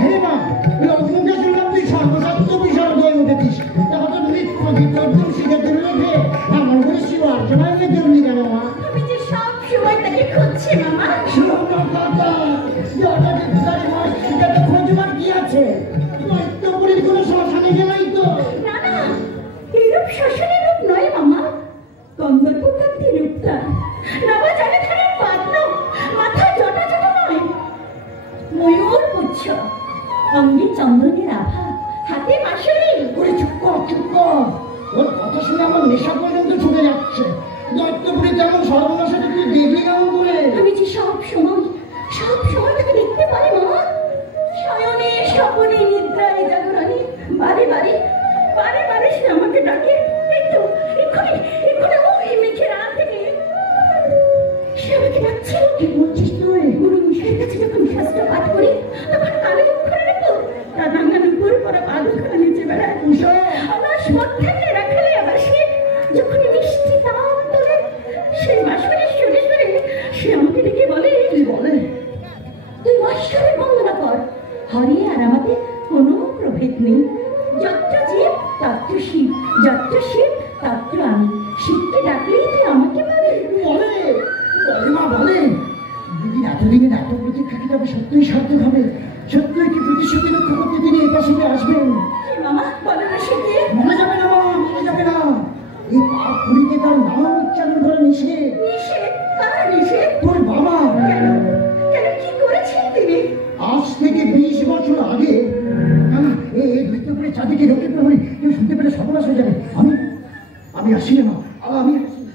হ্যাঁ মা, ওই অগ্নিটা শুনলাম তুই সর্বশাস্ত্র বিষয় হয়ে উঠেছিস। হঠাৎ বিতর্জন শিখে তুললে যে আমার বলে শিব আর্চনায় নিয়ে জরুরি কেন মা? আমি যে সব সময় তাকে খুঁজছি মামা। শোনো কথা, হঠাৎ পিতারে মাস শিখাতে খোঁজবার কি আছে? দৈত্যপুরীর কোনো শ্মশানে গেলেই তো। না না, এরূপ শ্মশানের রূপ নয় মামা, কন্দর্পকান্তি রূপটা। নবা জানে ধারের পাত্র, মাথা জটা জটা নয়, ময়ূর পুচ্ছ, অঙ্গে চন্দনের আভা, হাতে বাঁশরি। ওরে চুপ কর, চুপ কর। ওর কথা শুনে আমার নেশা পর্যন্ত ছুটে যাচ্ছে। দৈত্যপুরী তেমন সর্বনাশাটা তুই দেখলি কেমন করে? আমি যে সব সময় তাকে দেখতে পারি মামা। শয়নে স্বপনে নিদ্রায় জাগরণে বারে বারে সে আমাকে ডাকে। একটু এক্ষুনি ওই মেঘের আড়াল থেকে সে আমাকে ডাকছে। কি বলছিস তুই? গুরু মশাইয়ের কাছে যখন শাস্ত্র পাঠ করি তখন কালে অক্ষরের উপর তার রাঙার উপর পরা পা দুখানা নিচে বেড়ায়। আমার স্পর্ধাকে রাখালে আবার সে যখন মিষ্টি তাল তোলে সেই বাঁশরীর সুরে সে আমাকে ডেকে বলে, কি বলে? তুই ঈশ্বরের বন্দনা কর, হরে আর আমাদের কোনো প্রভেদ নেই। যত্র জীব তত্র শিব, যত্র শিব তত্র আমি। শিবকে ডাকলেই তুই আমাকে বলে। বলে মা বলে, দিদি এতদিনের এত প্রতীক্ষা তবে সত্যই সার্থক হবে। সত্যই কি প্রতিশ্রুতি রক্ষা করতে তিনি এই পাশে আসবেন? মামা বলে না শিবকে। মনে যাবে না মা, মনে যাবে না। এই পাপ পুরীতে তার নাম উচ্চারণ করে নিষেধ। কার নিষেধ? তোর বাবা। কেন কি করেছেন তিনি? আজ থেকে 20 বছর আগে এই দৈত্যপুরের চাঁদিকে রোকে প্রহরী কেউ শুনতে পেলে সর্বনাশ হয়ে যাবে। আমি আসি না মা, আমি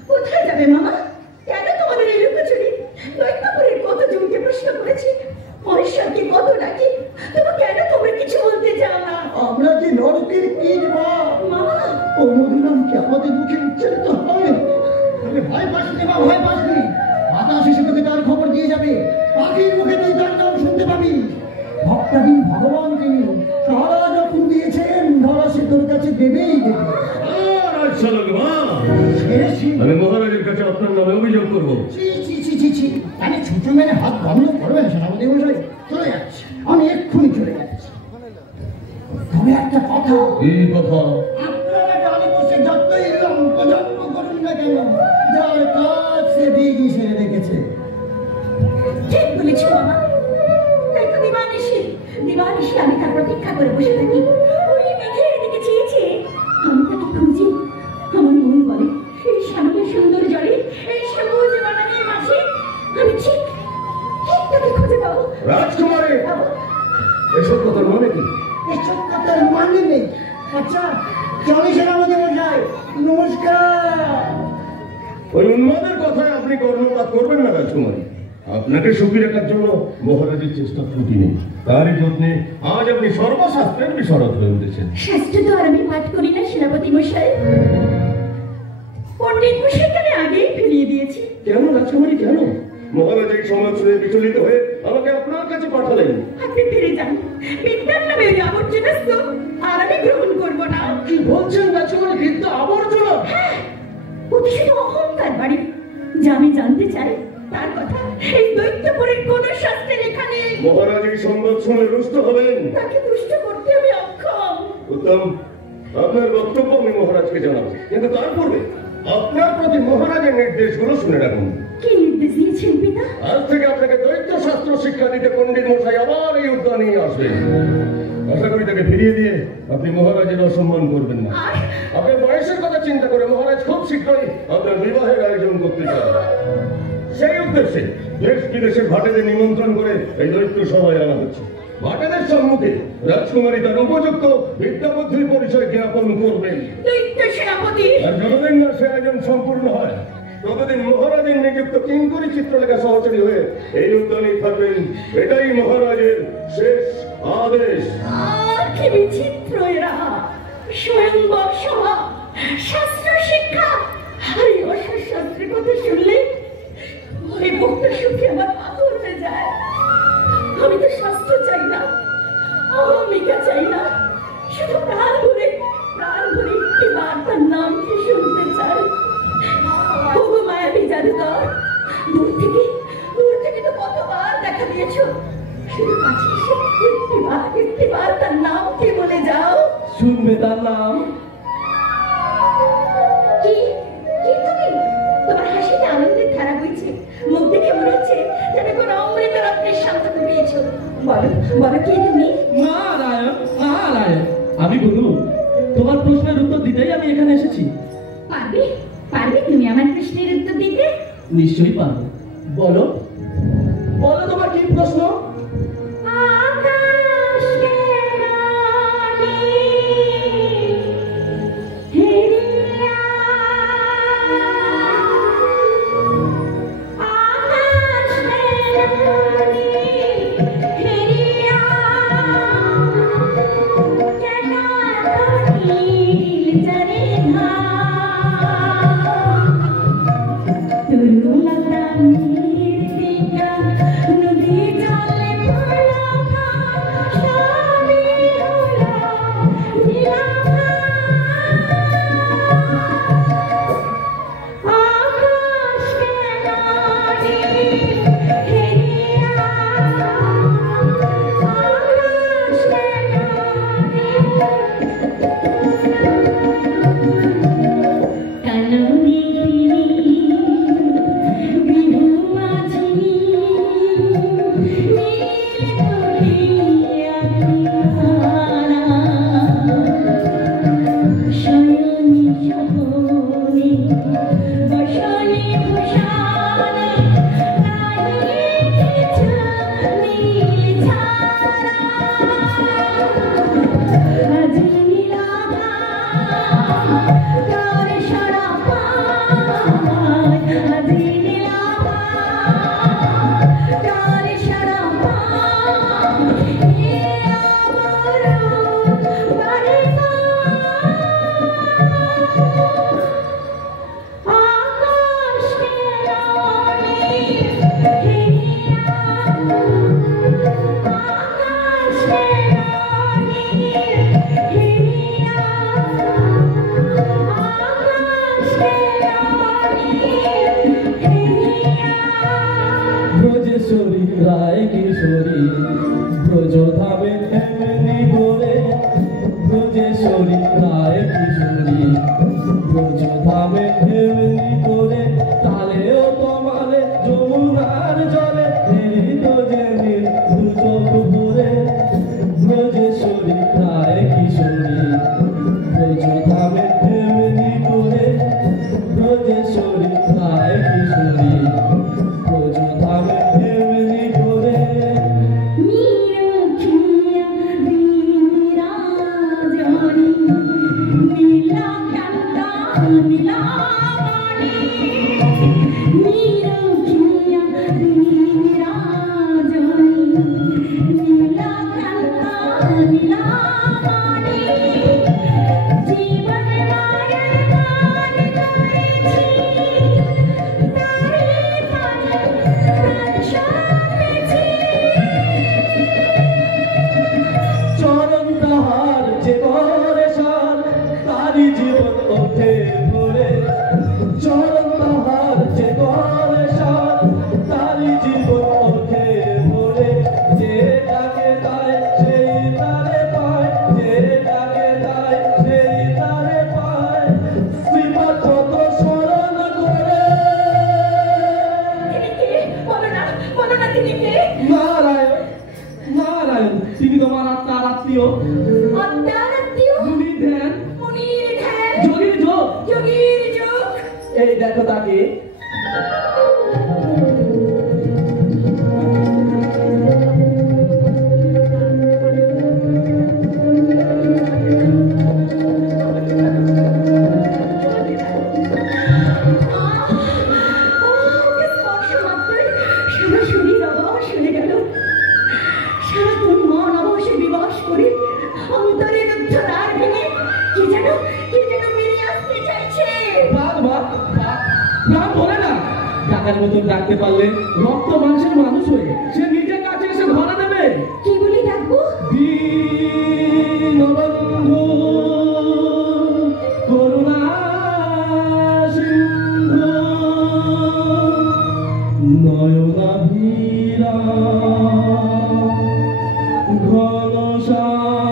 কোথায় যাবে মামা? কেন তোমাদের এই লুকোচুরি? দৈত্যপুরের কত জনকে প্রশ্ন করেছি, মহেশ্বরকে কত ডাকি, তবু কেন তোমরা কিছু বলতে চাও না? আমরা যে নরকের কীট মা, মামা ও মধুনাম কি আমাদের মুখে উচ্চারিত হবে? আমি ভয় পাস নি মা, ভয় পাস নি। বাতাস এসে তোকে তার খবর দিয়ে যাবে। পাখির মুখে তুই তার নাম শুনতে পাবি। ভক্তাধীন ভগবান তিনি, সারা যখন দিয়েছেন ধরা সে তোর কাছে দেবেই দেবে। আমি মহারাজের কাছে আপনার নামে অভিযোগ করবো। আমি ছোট মেরে হাত বন্ধ করবেন সেনাপতি মশাই? চলে যাচ্ছে, আমি এক্ষুনি চলে যাচ্ছি। তবে একটা কথা। এই কথা? আপনারা ডালে বসে যতই লম্পজম্প করুন না কেন, যার কাজ সে দিঘি সেরে রেখেছে। ঠিক বলেছ মামা। তাই তো দিবানিশি আমি তার প্রতীক্ষা করে বসে থাকি। ওই মেঘের দিকে চেয়েছে আমি তাকে খুঁজি। আমার মন বলে এই শ্যামলের সুন্দর জলে, এই সবুজ বাগানের মাঝে আমি ঠিক তাকে খুঁজে পাবো। রাজকুমারী, এসব কথার মানে কি? এসব কথার মানে নেই। আচ্ছা চলে সেনাপতি মশাই, নমস্কার। ওই উন্মাদের কথায় আপনি কর্ণপাত করবেন না রাজকুমারী। আপনাকে সুখী রাখার জন্য মহারাজের চেষ্টা ত্রুটি নেই। তারই যত্নে আজ আপনি সর্বশাস্ত্রের বিশারদ হয়ে উঠেছেন। শাস্ত্র তো আর আমি পাঠ করি না সেনাপতি মশাই। পণ্ডিত মশাইকে আমি আগেই ফিরিয়ে দিয়েছি। কেন রাজকুমারী, কেন? মহারাজ এই সংবাদ শুনে বিচলিত হয়ে আমাকে আপনার কাছে পাঠালেন। আপনি ফিরে যান, বিদ্যার নামে ওই আবর্জনা স্তূপ আর আমি গ্রহণ করবো না। কি বলছেন রাজকুমারী? বিদ্যা আবর্জনা? হ্যাঁ, প্রতিশোধ অহংকার বাড়ি। যা আমি জানতে চাই তার কথা এই দৈত্যপুরের কোন শাস্ত্রে লেখা নেই। মহারাজ এই সংবাদ শুনে রুষ্ট হবেন। তাকে দুষ্ট করতে আমি অক্ষম। উত্তম, আপনার বক্তব্য আমি মহারাজকে জানাবো, কিন্তু তার পূর্বে আপনার প্রতি মহারাজের নির্দেশগুলো শুনে রাখুন। কি নির্দেশ দিয়েছেন পিতা? আজ থেকে আপনাকে দৈত্য শাস্ত্র শিক্ষা দিতে পণ্ডিত মশাই আবার এই উদ্যানে আসবেন। আশা করি তাকে ফিরিয়ে দিয়ে আপনি মহারাজের অসম্মান করবেন না। আপনার বয়সের কথা চিন্তা করে মহারাজ খুব শীঘ্রই আপনার বিবাহের আয়োজন করতে চান। সেই উদ্দেশ্যে দেশ বিদেশের ভাটেদের নিমন্ত্রণ করে এই দৈত্য সভায় আনা হচ্ছে। ভাটেদের সম্মুখে রাজকুমারী তার উপযুক্ত বিদ্যাবুদ্ধির পরিচয় জ্ঞাপন করবেন। দৈত্য সেনাপতি, আর যতদিন না সে আয়োজন সম্পূর্ণ হয় ততদিন মহারাজের নিযুক্ত কিঙ্করী চিত্রলেখা সহচরী হয়ে এই উদ্যানেই থাকবেন। এটাই মহারাজের শেষ আদেশ। আর কি বিচিত্র এরা! স্বয়ংবর সভা, শাস্ত্র শিক্ষা, এই অসৎ শাস্ত্রের কথা শুনলে ওই বক্তা সুখে আমার পাথর হয়ে যায়। আমি তো শাস্ত্র চাই না, অহমিকা চাই না, শুধু প্রাণ ভরে একটিবার তার নামকে শুনতে চাই। ওগো মায়াবী জাদুকর, দূর থেকে তো কতবার দেখা দিয়েছো, শুধু কাছে এসে শুনবে তার নাম? কি কি তুমি? তোমার হাসিতে আনন্দের ধারা বইছে, মুখ দেখে মনে হচ্ছে যেন কোনো অমৃত রাত্রের সান্ত্বনা পেয়েছো। বলো বলো, কে তুমি? নারায়ণ, নারায়ণ, আমি বলু। তোমার প্রশ্নের উত্তর দিতেই আমি এখানে এসেছি। পারবে পারবে তুমি আমার প্রশ্নের উত্তর দিতে? নিশ্চয়ই পারবো। বলো বলো, তোমার কি প্রশ্ন? আকাশ কেরানি হেরিয়া, আকাশ কেরানি হেরিয়া, কেনা করিল জানে না, তুরুলতা নির্বিকা নদী জলে পড়া সবই হলো নীলাভা, আকাশ কেরানি হেরিয়া, আকাশ কেরানি কাননে ব্রজেশ্বরী রায় কিশোরী ব্রজধামে এমনি বলে, ব্রজেশ্বরী রায় কিশোরী ব্রজধামে এমনি বলে, তালেও তোমালে যমুনার জলে হৃদ যেমনি চোখ ভরে, ব্রজেশ্বরী রায় কিশোরী ব্রজধামে এমনি বলে, ব্রজেশ্বরী রায় কিশোরী ব্রজধামে এমনি করে। নিরখিয়া বিরাজনী নীলাকান্তা নীলামণি, নিরখিয়া বিরাজনী নীলাকান্তা নীলামণি, জীবন মায়ের গান গাইছি, তারে তারে প্রাণ সঁপেছি। চরণ তাহার যে করে সার, তারি জীবন ওঠে ভরে, চরণ তাহার যে করে সার, তারি জীবন ওঠে ভরে, যে ডাকে তাই সেই তারে পায়, যে ডাকে তাই সেই তারে পায়, শ্রীপাদ কত স্মরণ করে। তিনি কে? বলো না তিনি কে? নারায়ণ, নারায়ণ, তিনি তোমার আত্মার আত্মীয়, আত্মার আত্মীয়, মুনির ধ্যান, মুনির ধ্যান, যোগীর যোগ। যোগীর যোগ। এই দেখো তাকে। ওকে স্পর্শ মাত্রই সারা শরীর অবশ হয়ে গেল, সারাক্ষণ মন অবশ্যই বিবশ করে অন্তরের উদ্ধরার ভেঙে কি যেন বেরিয়ে আসতে চাইছে। প্রাণ বলে না, টাকার মতন ডাকতে পারলে রক্ত মাংসের মানুষ হয়ে সে নিজের কাছে এসে ধরা দেবে। কি বলে ডাকবো? দীনবন্ধু করুণা সিন্ধু নয়নাভীরা ঘনশ্যাম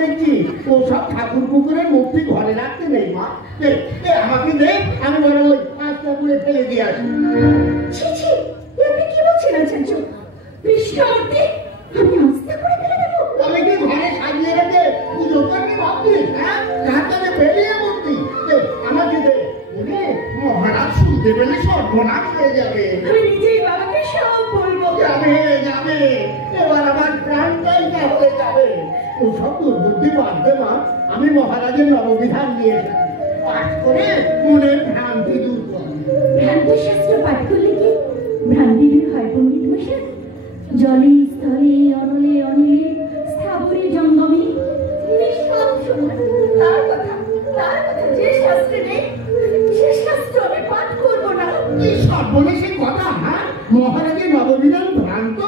দেখছি ও সব ঠাকুর পুকুরের মূর্তি ঘরে রাখতে নেই মা। আমাকে দে, আমি বরং ওই 5 পুকুরে ফেলে দিয়ে আসি। ছি ছি, আপনি কি বলছেন আচার্য? কৃষ্ণমূর্তি আমি আস্থা করে ফেলে দেবো? আমি কি ঘরে সাজিয়ে রেখে পুজো করবি ভাবছিস? হ্যাঁ, তার কাছে ফেলিয়ে মূর্তি আমাকে দে। মহারাজ শুনতে পেলে সর্বনাশ হয়ে যাবে। আমি নিজেই বাবাকে সব বলবো। যাবে যাবে, এবার আমার প্রাণটাই না হয়ে যাবে। ও সব দুর্বুদ্ধি বাদ দে মা, আমি মহারাজের নববিধান নিয়ে এসেছি, পাঠ করে মনের ভ্রান্তি দূর কর। ভ্রান্ত শাস্ত্র পাঠ করলে কি ভ্রান্তি দূর হয় পণ্ডিত মশাই? জলে স্থলে অনলে অনিলে স্থাবরে জঙ্গমে নিঃসব সমান। তার কথা যে শাস্ত্রে নেই সে শাস্ত্র আমি পাঠ করবো না। কি সর্বনেশী কথা! হ্যাঁ, মহারাজের নববিধান ভ্রান্ত।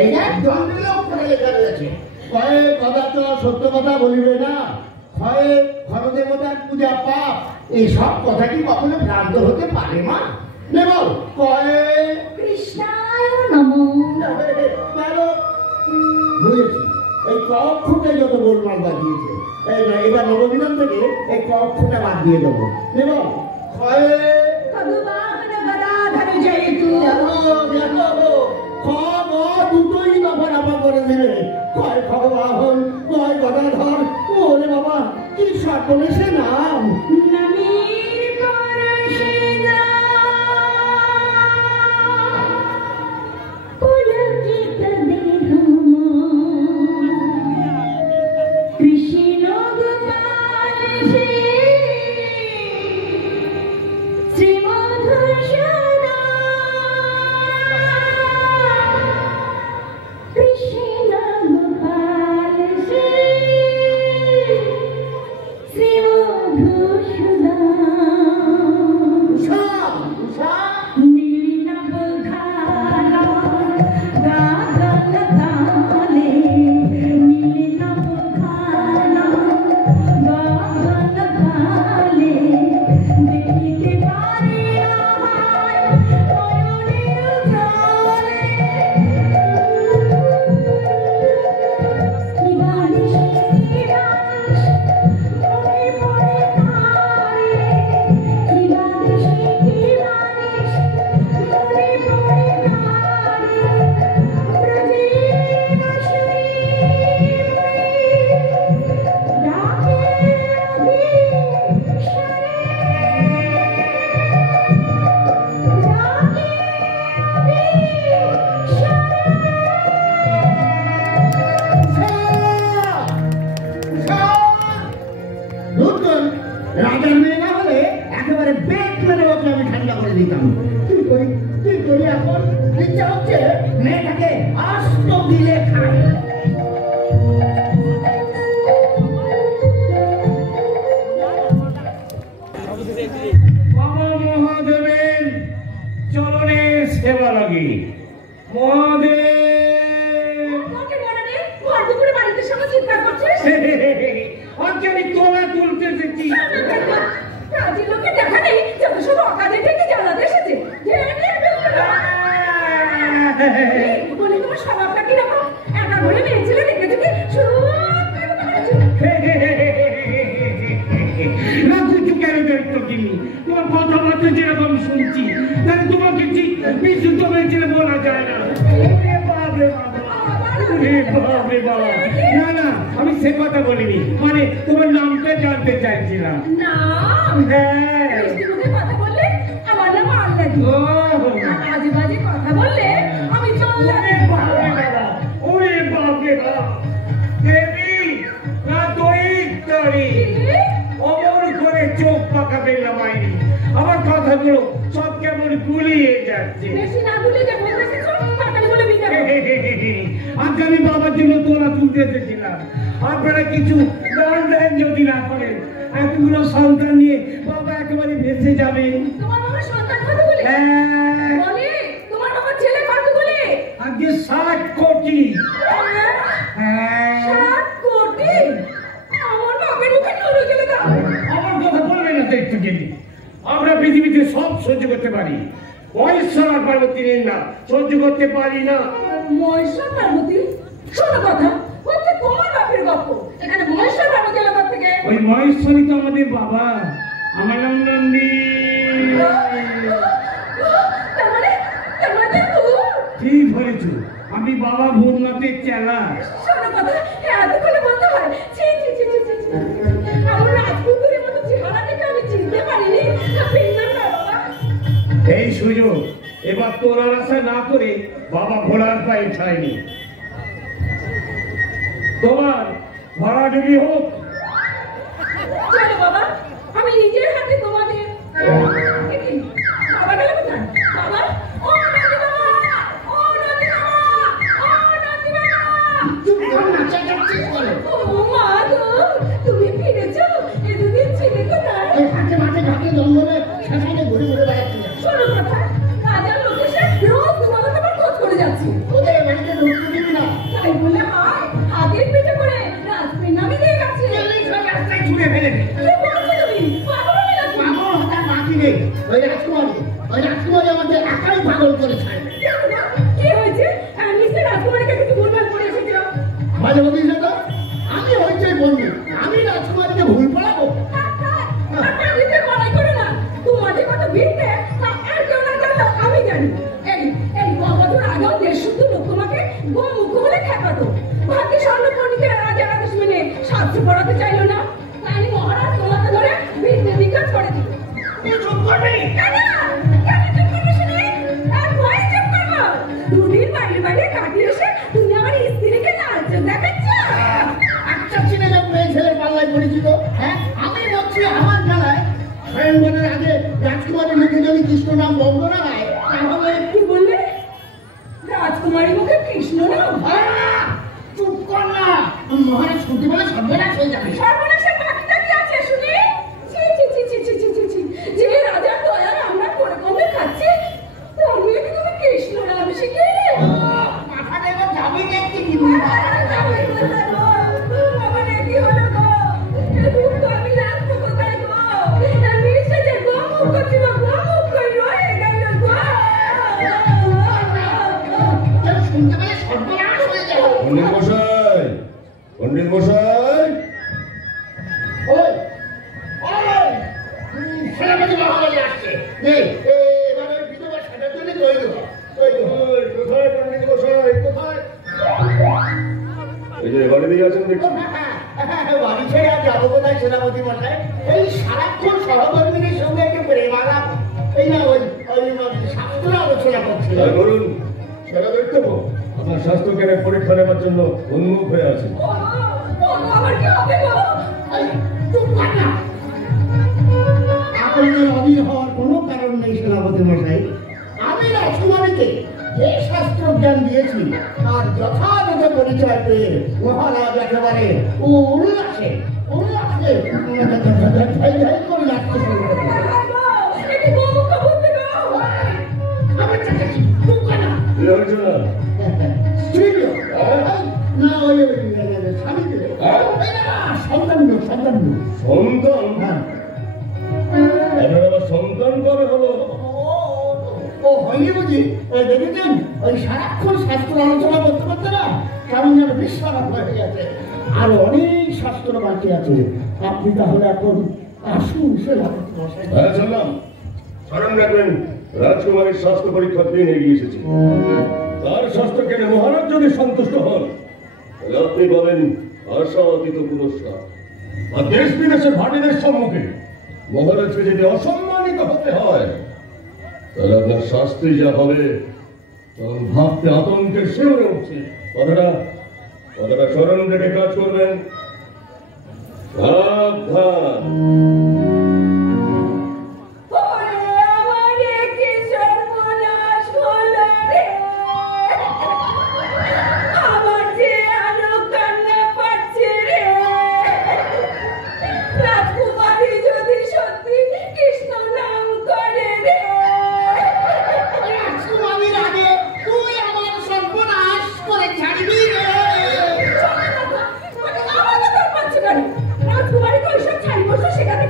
এইটা দণ্ডনীয় অক্ষরে লেখা রয়েছে, কয়ে কদাচ সত্য কথা বলিবে না, ক্ষয়ে ক্ষরদেবতার পূজা পাপ। এই সব কথা কি কখনো ভ্রান্ত হতে পারে মা? নে বল, কয়ে কৃষ্ণায় নমঃ। বুঝেছি, এই কক্ষটা যত গোলমাল বাজিয়েছে, এবার নববিধান থেকে এই কক্ষটা বাদ দিয়ে দেবো। নে বল, ক্ষয়ে ভগবান গদাধর জয়তু। দুটোই দফা রাফা করে দিলে, কয় ভগবান কয় গদাধর। ওরে বাবা, কি সর্বনেশে নাম! নমীর পরশে পুলকিত দেহ কৃষ্ণ গোপাল শ্রী মধুসূদন কৃষ্ণ গোপাল শ্রী মধুসূদন রাজার মেয়ে না হলে একেবারে বেট মেরে ওকে আমি ঠান্ডা করে দিতাম। কি করি এখন? ইচ্ছা হচ্ছে মেয়েটাকে আস্ত দিলে খাই। বাবা মহাদেবের চরণে সেবা লাগি। মহাদেব আজকে আমি তোলা তুলতে এসেছি। কাজের লোকে দেখা নেই, যত সব অকাজে থেকে জানাতে এসেছে। বলে তোমার স্বভাবটা কিরকম? একা ঘরে মেয়ে ছেলে দেখে থেকে তোমার কথাবার্তা যেরকম শুনছি, তাহলে তোমাকে ঠিক বিশুদ্ধ হয়েছিল বলা যায় না। না না, আমি সে কথা বলিনি, মানে তোমার নামটা জানতে চাইছিলাম। হ্যাঁ, কথা বললে আমার নাম আল্লাদি। আজে বাজে কথা বললে আমি ওরে বাপরে বাপ, দেবী না দৈত্যারি অমর করে চোখ পাকা পেলাম আইনি। আমার কথাগুলো সব কেমন গুলিয়ে যাচ্ছে। বেশি না গুলে যে বলতেছে তাড়াতাড়ি বলে দিতে হবে। আজ আমি বাবার জন্য তোলা তুলতে এসেছিলাম। আপনারা কিছু দান দেন যদি না করেন, এতগুলো সন্তান নিয়ে বাবা একেবারে ভেসে যাবে। তোমার বাবার সন্তান কতগুলি? বলে তোমার বাবার ছেলে কতগুলি? আজকে 60 কোটি। 60 কোটি? আমার বাপের মুখে নুরু গেলে দাও। আমার কথা বলবেন না তো একটু গেলি। আমরা পৃথিবীতে সব সহ্য করতে পারি, মহেশ্বর আর পার্বতীর না সহ্য করতে পারি না। মহেশ্বর পার্বতী? শোনো কথা, হচ্ছে তোমার বাপের গল্প। ওই মহেশ্বরী তো আমাদের বাবা। আমার নাম নন্দী। ঠিক বলেছ, আমি বাবা ভূতনাথের চেলা। এই সুযোগ এবার তোলার আশা না করে বাবা ঘোড়ার পায়ে ছায়নি। তোমার ভরাডুবি হোক। চলো বাবা, আমি নিজের হাতে তোমাদের বাবা গেল কোথায়? বাবা, ও নন্দী বাবা, ও নন্দী বাবা, ও নন্দী বাবা। চুপ কর না, চেঁচাচ্ছিস বলে। ও মা গো, তুমি ফিরেছো? এ দুদিন ছিলে কোথায়? এই হাতে মাঠে ঘাটে জঙ্গলে শাসানে ঘুরে ঘুরে বেড়াচ্ছি। শোনো কথা, রাজার লোক এসে রোজ তোমাকে তোমার খোঁজ করে যাচ্ছে। ওদের বাড়িতে ঢুকতে দিবি না। তাই বলে হয় হাতের পিঠে করে রাজপীর নামে দিয়ে গেছে। রাস্তায় ছুঁড়ে ফেলে দে। কি বলছো তুমি? পাগল হয়ে গেছো? পাগল হতার বাকি নেই। ওই রাজকুমারী আমাদের একাই পাগল করে ছাড়বে। কি হয়েছে? নিশ্চয় রাজকুমারীকে কিছু ভুলভাল করে এসেছিল। মাঝে বলিস না তো, আমি হইচই বলবি, আমি রাজকুমারীকে ভুল পড়াবো। আপনারা নিজে লড়াই করে না। তোমাদের কত ভিড়তে তা আর কেউ না জানতো আমি জানি। এই বছর আগেও দেশ শুদ্ধ লোক তোমাকে গোমুখ বলে ঠেকাতো। ভাগ্যে স্বর্ণপর্ণিকে রাজার আদেশ মেনে শাস্তি পড়াতে চাইলো না। তাই মহারাজ তোমাকে ধরে ভিড়তে বিকাশ করে দিল। তুই চুপ করবি? কেন চুপ করবো শুনি? আর ভয়ে চুপ করবো? দুদিন বাইরে কাটিয়ে এসে তুমি আমার স্ত্রীকে নাচন দেখাচ্ছ। একটা চিনে যাবো এই ছেলের পাল্লায় পরিচিত। হ্যাঁ, আমি বলছি আমার জ্বালায় স্বয়ংবরের আগে রাজকুমারীর মুখে যদি কৃষ্ণ নাম বন্ধ না হয় তাহলে কি বললে? রাজকুমারীর মুখে কৃষ্ণ নাম? চুপ কর না, মহারাজ শুনতে বলে সর্বনাশ হয়ে যাবে। সর্বনাশের বাকিটা কি আছে শুনি? ছি ছি ছি ছি ছি ছি ছি ছি। যে রাজার দয়ায় আমরা করে কমে খাচ্ছি, তার মেয়ে কি তুমি কৃষ্ণ নাম শিখে? মাথা দেবে যাবি দেখতে কি আমার কি হলো গো? এ দুঃখ আমি রাখবো কোথায় গো? আমি সেজে গোমুখ করছি গো, গোমুখ করে রয়ে গেল গো। শুনতে পেলে সর্বনাশ হয়ে যাবে। পণ্ডিত মশাই, পণ্ডিত মশাই, ওই ওই সেনাপতি মহারাজ আসছে। এবার ওই বিধবা সাজার জন্য তৈরি হ। কোথায় পণ্ডিত মশাই, কোথায়? এই যে বাড়ি দিয়ে আছেন দেখছি। বাড়ি ছেড়ে আর যাবো কোথায় সেনাপতি মশাই? এই সারাক্ষণ সহকর্মীদের সঙ্গে একটু প্রেম আলাপ, এই না ওই শাস্ত্র আলোচনা করছিল। তাই বলুন, সারা দেখতে পাবো আপনার স্বাস্থ্য জ্ঞানের পরীক্ষা নেবার জন্য উন্মুখ হয়ে আছেন। আমার কি হবে গো? চুপ কর না। আপনাদের অধীর হওয়ার কোনো কারণ নেই সেনাপতি মশাই। আমি রাজকুমারীকে যে শাস্ত্র জ্ঞান দিয়েছি তার যথাযথ পরিচয় পেয়ে মহারাজ একেবারে উল্লাসে উল্লাসে ধাই ধাই করে নাচতে শুরু করলেন। এটি গোমুখ বলতে গো। আমার চাচাছি, চুপ কর না। কি হয়েছে না? স্ত্রীও না, ওই স্বামীকে সন্তান সন্তান? হ্যাঁ। আপনার আবার সন্তান কবে হলো? ও হয়নি বুঝি? দেখেছেন ওই সারাক্ষণ শাস্ত্র আলোচনা করতে করতে না কেমন যেন বিস্ফোরণ হয়ে গেছে। আর অনেক শাস্ত্র বাকি আছে। আপনি তাহলে এখন আসুন সেনাপতি মশাই। হ্যাঁ চললাম। স্মরণ রাখবেন, রাজকুমারীর স্বাস্থ্য পরীক্ষার দিন এগিয়ে এসেছে। তার স্বাস্থ্য কেনে মহারাজ যদি সন্তুষ্ট হন তাহলে আপনি পাবেন আশাতীত পুরস্কার। আর দেশ বিদেশের ভাটিদের সম্মুখে মহারাজকে যদি অসম্মানিত হতে হয় তাহলে আপনার শাস্তি যা হবে তখন ভাবতে আতঙ্কে শিউরে উঠছে। কথাটা স্মরণ রেখে কাজ করবেন। সাবধান। রাজকুমারীকে ওইসব ছাড়ি বসে শেখাতে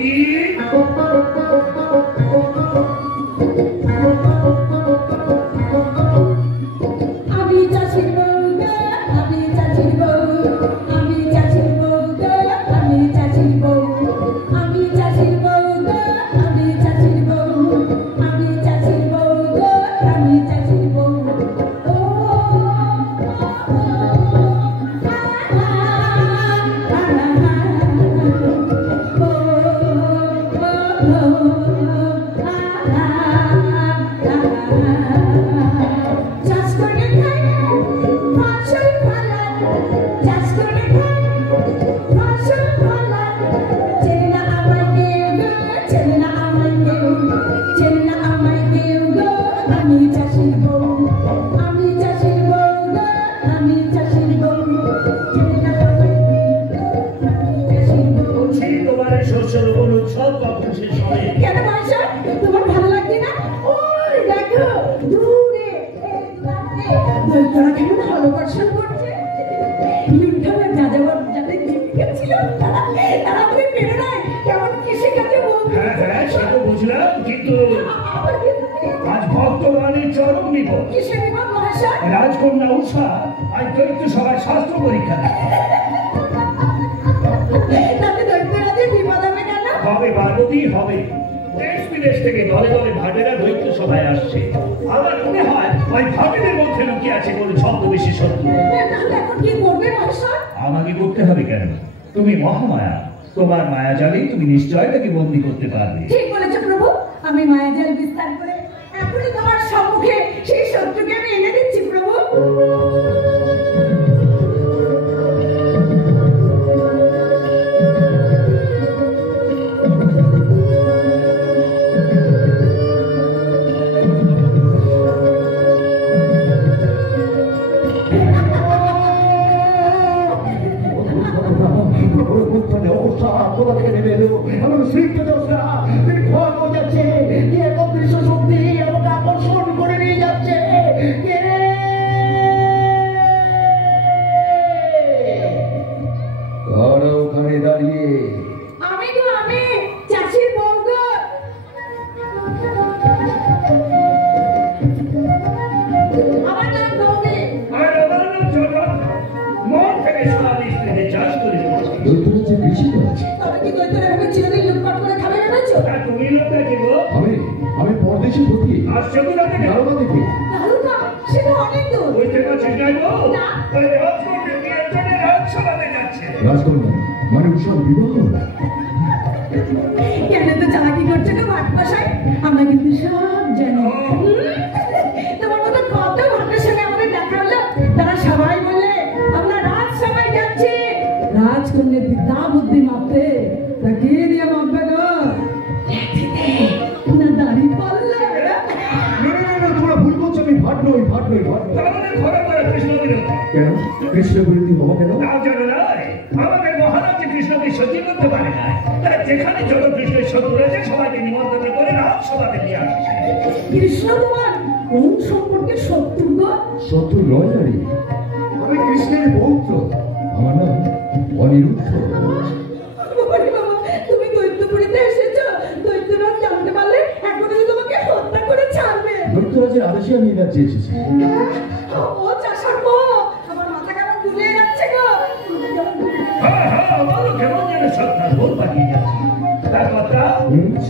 পার্বতী আমি চাচির বউ গো, আমি চাচির বউ, আমি চাচির বউ গো, আমি চাচির বউ, আমি চাচির বউ গো, আমি চাচির বউ, আমি চাচির বউ গো, আমি চাচির বউ। ও Just gonna cry, Marshall Fallan. Just gonna cry, Marshall Fallan. Chelna amai deu, chelna amai deu, chelna amai deu go. Ami chashir bou go, ami chashir bou. Chelna amai deu, chashir bou. বলছি তোমার এই শস্যের উপর উৎসব কখন শেষ হবে? কেন মাস্টার তোমার ভালো লাগছে না? ওই দেখো দূরে দৈত্যরা কেমন হলকর্ষণ করছে। লুণ্ঠনের যাযাবর যাদের জীবিকা ছিল তারা আমাদের প্রেরণায় কেমন কৃষি কাজে হ্যাঁ হ্যাঁ সে তো বুঝলাম, কিন্তু আজ ভক্তগণের চরম বিপদ। কিসের বিপদ মহাশয়? রাজকন্যা উষা আজ দৈত্য সভায় শাস্ত্র পরীক্ষা দেয়। তাতে দৈত্যরাজের বিপদ হবে কেন? হবে পার্বতী, হবে। দেশ বিদেশ থেকে দলে দলে ভাটেরা দৈত্য সভায় আসছে। আমার মনে হয় ওই ভাটেদের মধ্যে লুকিয়ে আছে কোনো ছদ্মবেশী শত্রু। তাহলে এখন কি করবে মহাশয়? আমাকে করতে হবে কেন? তুমি মহামায়া, তোমার মায়া জালেই তুমি নিশ্চয় তাকে বন্দি করতে পারবে। ঠিক বলেছ প্রভু, আমি মায়াজাল বিস্তার করে এখনই তোমার সম্মুখে সেই শত্রুকে আমি এনে দিচ্ছি প্রভু। ওখানে দাঁড়িয়ে আমি গো, আমি চাষির বউ গো। আমার নাম গৌরী। আর আমার নাম জগৎ। মন থেকে সোনালি স্ত্রীতে চাষ করে দিয়েছি। দৈত্যরা যে কৃষি করেছে। তবে কি দৈত্যরা এভাবে চিরদিন লুটপাট করে খাবে ভেবেছো? আর তুমি লোকটা কি গো? আমি পরদেশি পতি আসছো কোথা থেকে? দারোগা থেকে। দারুকা, সে তো অনেক দূর। বুঝতে পারছিস না গো? না। ওই রাজকন্যা নিয়ে একজনের রাজসভাতে যাচ্ছে। রাজকন্যা মানে উৎসব বিবাহ। কেন তো চালাকি করছে গো ভাটপাশায়? আমরা কিন্তু সব জানি। তোমার মতো কত ভাটের সঙ্গে আমাদের দেখা হলো, তারা সবাই বললে আমরা রাজসভায় যাচ্ছি। রাজকন্যার পিতা বুদ্ধি মাপতে তা কে দিয়ে মাপবে গো? না দাড়ি পাল্লা। না তোমরা ভুল করছো, আমি ভাট নই। আমাদের ঘরে পড়ে কৃষ্ণ বিরোধী। কেন কৃষ্ণ বিরোধী হবো কেন? তাও জানো না, আমাদের মহারাজ কৃষ্ণকে সহ্য করতে পারে না। তাই যেখানে যত কৃষ্ণের শত্রু রয়েছে সবাইকে নিমন্ত্রণ করে রাজসভাতে নিয়ে আসছে। কৃষ্ণ তোমার কোন সম্পর্কে শত্রু গো? শত্রু নয় নারী, আমি কৃষ্ণের পৌত্র। আমার নাম অনিরুদ্ধ। তুমি দৈত্যপুরীতে এসেছো, দৈত্যরাজ জানতে পারলে এখনই তোমাকে হত্যা করে ছাড়বে। দৈত্যরাজের আদেশে আমি রাজ্যে এসেছি। ও চাষার বউ, আমার মাথা কেমন গুলিয়ে যাচ্ছে গো। হ্যাঁ আমারও কেমন যেন সত্তার বোধ পাঠিয়ে যাচ্ছে। তার কথা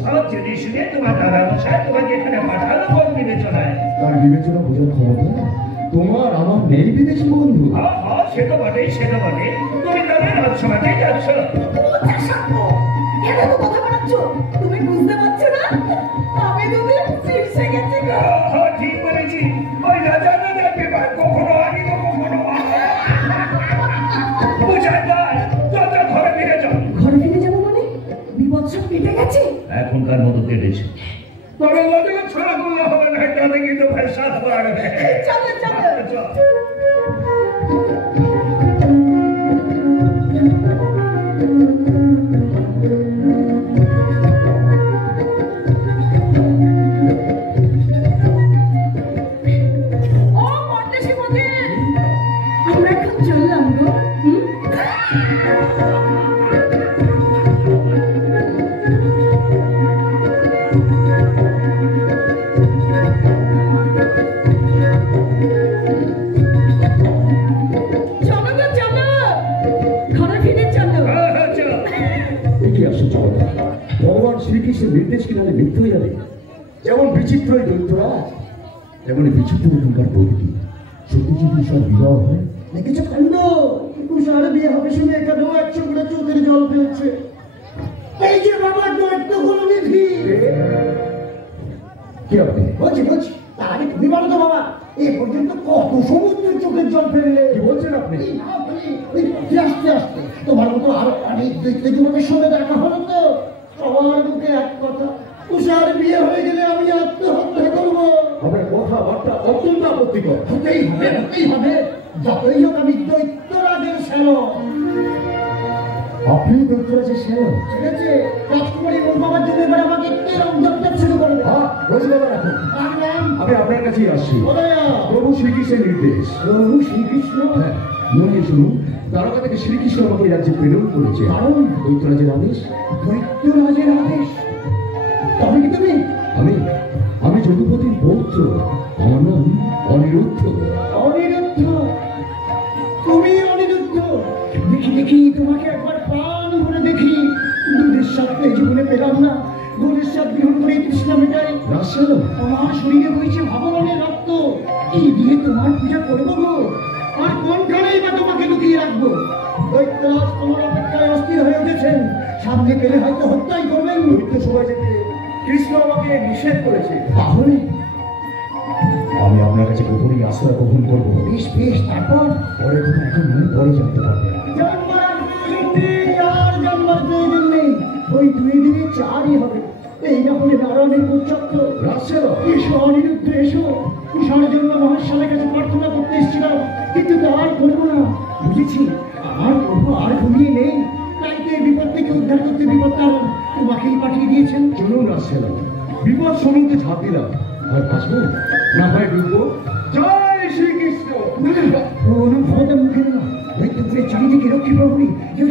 সব জিনিস নিয়ে তোমার দাদা মশাই তোমাকে এখানে পাঠানো কোন বিবেচনায়? তার বিবেচনা বোঝার ক্ষমতা তোমার আমার নেই বিদেশি বন্ধু। সে তো বটে। তুমি তাদের রাজসভাতেই যাচ্ছ। ও চাষার বউ, কেন তো কথা বাড়াচ্ছ? তুমি বুঝতে পারছো না আমি তুমি শীর্ষে গেছি গো। ঠিক বলেছি। ওই রাজা বিভাগ কখনো আগে তো কখনো বুঝায় যায়। ঘরে ফিরে যাও। ঘরে ফিরে যাবো মানে? বিপদ সব কেটে গেছে? এখনকার মতো কেটেছে। তবে ওদের ছড়া করলে হবে না, তাহলে কিন্তু ভাই সাত বাড়বে। চলো চলো। ও পরদেশি পথে আমরা এখন চললাম গো। শ্রীকৃষ্ণের নির্দেশ কি নাহলে মিথ্যে হয়ে যাবে? যেমন বিচিত্র এই দৈত্যরাজ, তেমনই বিচিত্র এখানকার বৈদিক। সত্যি যদি সব বিবাহ হয়, দেখেছো কাণ্ড, তুষার বিয়ে হবে শুনে এখানেও 100 করে চোখের জল ফেলছে। এই যে বাবা দৈত্য গুলো নিধি। কি আপনি বলছি তার আগে তুমি বলো তো বাবা, এ পর্যন্ত কত সমুদ্রের চোখের জল ফেললে? কি বলছেন আপনি? আস্তে আস্তে তোমার মতো আরো অনেক দৈত্য যুবকের সঙ্গে দেখা হলো তো সবার মুখে এক কথা, তুষার বিয়ে হয়ে গেলে আমি আত্মহত্যা করবো। আপনার কথাবার্তা অত্যন্ত আপত্তিকর। হতেই হবে, যতই হোক আমি দৈত্যরাজের শ্যালক। আপনি দৈত্যরাজের শ্যালক? ঠিক আছে, রাজকুমারী ওর বাবার জন্য এবার আমাকে কেরম দপ্তর শুরু করবে। রসগোল্লা রাখুন, তার নাম আমি আপনার কাছেই আসছি। বদয়া। প্রভু শ্রীকৃষ্ণের নির্দেশ। প্রভু শ্রীকৃষ্ণ? হ্যাঁ, মনে শুনুন, দ্বারকা থেকে শ্রীকৃষ্ণ আমাকে এই রাজ্যে প্রেরণ করেছে। কারণ দৈত্যরাজের আদেশ। দৈত্যরাজের আদেশ? তবে কি তুমি? আমি যদুপতির পৌত্র, আমার নাম অনিরুদ্ধ। অনিরুদ্ধ? তুমি অনিরুদ্ধ? দেখি তোমাকে একবার প্রাণ ভরে দেখি। দুধের স্বাদ এই জীবনে পেলাম না, দুধের স্বাদ গ্রহণ করে তৃষ্ণা মেটাই। রাজশাল, আমার শরীরে বইছে ভগবানের রক্ত, এই দিয়ে তোমার পূজা করবো গো। আর কোনখানেই বা তোমাকে লুকিয়ে রাখবো? দৈত্যরাজ তোমার অপেক্ষায় অস্থির হয়ে উঠেছেন, সামনে পেলে হয়তো হত্যাই করবেন। দৈত্য সবাই যেতে কৃষ্ণ আমাকে নিষেধ করেছে। তাহলে আমি আপনার কাছে কখনই আশ্রয় গ্রহণ করবো। বেশ, তারপর পরের কথা এখন নয়, পরে জানতে পারবেন। জন্মার প্রয়োজন নেই, আর জন্মার প্রয়োজন নেই, ওই 2 দিনে 4ই হবে। এই না হলে নারায়ণের উচ্চত্ব। রাজশাল, এসো অনিরুদ্ধ, এসো। তুষার জন্য মহাশালের কাছে প্রার্থনা করতে এসেছিলাম, কিন্তু তা আর করবো না। বুঝেছি আমার প্রভু আর ঘুমিয়ে নেই, তাই তো এই বিপদ থেকে উদ্ধার করতে বিপদতারণ তোমাকেই পাঠিয়ে দিয়েছেন। চলুন রাজশাল, বিপদ সমুদ্রে ঝাঁপ দিলাম। আর বাঁচবো না হয় ডুববো। জয় শ্রীকৃষ্ণ। ভগবান মুখে না, দৈত্যপুরের চারিদিকে রক্ষী প্রহরী, কেউ